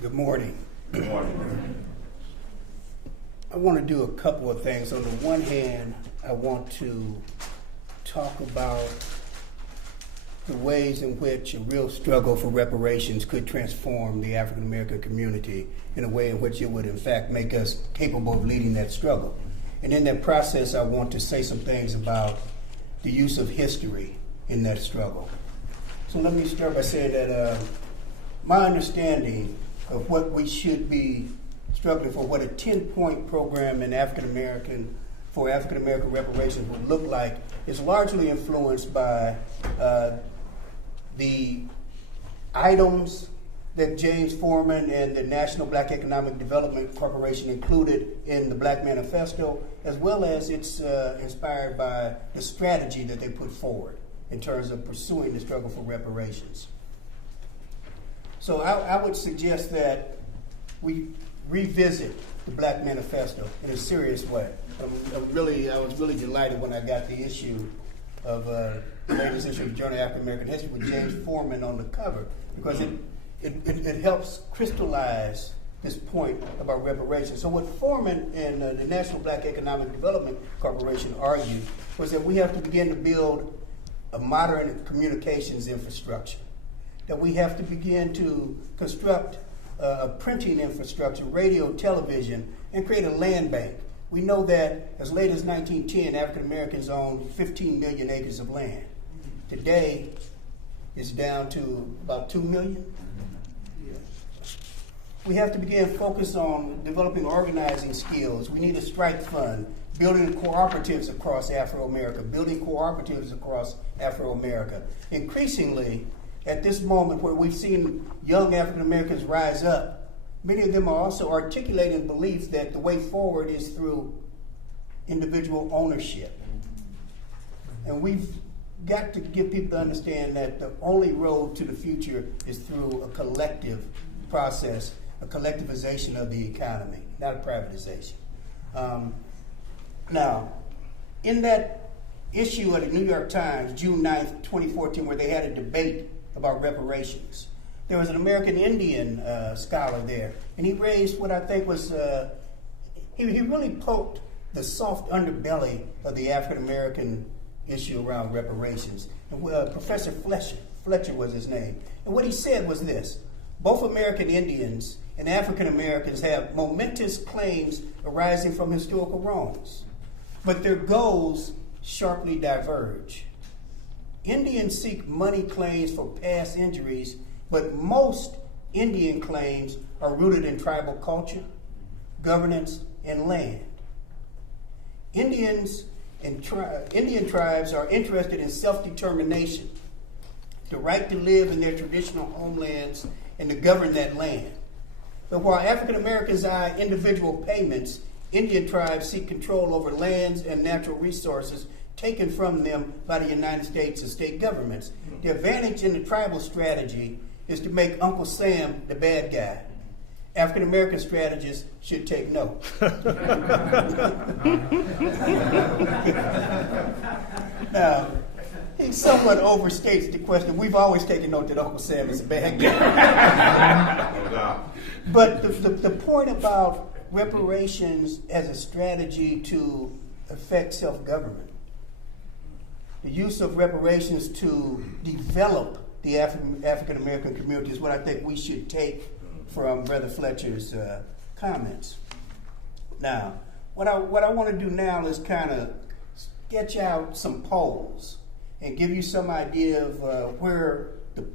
Good morning. Good morning. I want to do a couple of things. On the one hand, I want to talk about the ways in which a real struggle for reparations could transform the African American community in a way in which it would in fact make us capable of leading that struggle. And in that process, I want to say some things about the use of history in that struggle. So let me start by saying that my understanding of what we should be struggling for, what a 10-point program in African American reparations would look like, is largely influenced by the items that James Foreman and the National Black Economic Development Corporation included in the Black Manifesto, as well as it's inspired by the strategy that they put forward in terms of pursuing the struggle for reparations. So I would suggest that we revisit the Black Manifesto in a serious way. I was really delighted when I got the issue of the latest issue of the Journal of African American History with James Foreman on the cover, because it helps crystallize this point about reparations. So what Foreman and the National Black Economic Development Corporation argued was that we have to begin to build a modern communications infrastructure, that we have to begin to construct a printing infrastructure, radio, television, and create a land bank. We know that as late as 1910, African Americans owned 15 million acres of land. Today, it's down to about 2 million. We have to begin focus on developing organizing skills. We need a strike fund, building cooperatives across Afro-America, Increasingly, at this moment where we've seen young African Americans rise up, many of them are also articulating beliefs that the way forward is through individual ownership. And we've got to get people to understand that the only road to the future is through a collective process, a collectivization of the economy, not a privatization. Now, in that issue of the New York Times, June 9th, 2014, where they had a debate about reparations, there was an American Indian scholar there, and he raised what I think was, he really poked the soft underbelly of the African American issue around reparations. And, Professor Fletcher was his name. And what he said was this: both American Indians and African Americans have momentous claims arising from historical wrongs, but their goals sharply diverge. Indians seek money claims for past injuries, but most Indian claims are rooted in tribal culture, governance, and land. Indian tribes are interested in self-determination, the right to live in their traditional homelands and to govern that land. But while African Americans eye individual payments, Indian tribes seek control over lands and natural resources taken from them by the United States and state governments. The advantage in the tribal strategy is to make Uncle Sam the bad guy. African American strategists should take note. Now, he somewhat overstates the question. We've always taken note that Uncle Sam is a bad guy. But the point about reparations as a strategy to affect self-government, the use of reparations to develop the African American community is what I think we should take from Brother Fletcher's comments. Now, what I want to do now is kind of sketch out some polls and give you some idea of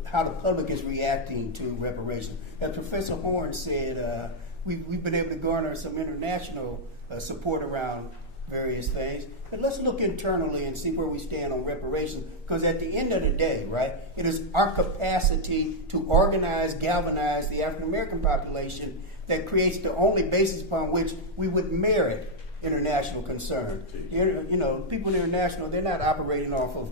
how the public is reacting to reparations. As Professor Horn said, we've been able to garner some international support around various things. But let's look internally and see where we stand on reparations, because at the end of the day, right, it is our capacity to organize, galvanize the African American population that creates the only basis upon which we would merit international concern. People in international, they're not operating off of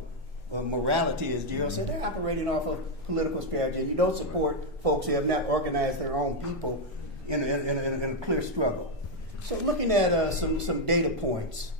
morality, as Gerald said. They're operating off of political strategy. You don't support folks who have not organized their own people in a clear struggle. So looking at some data points,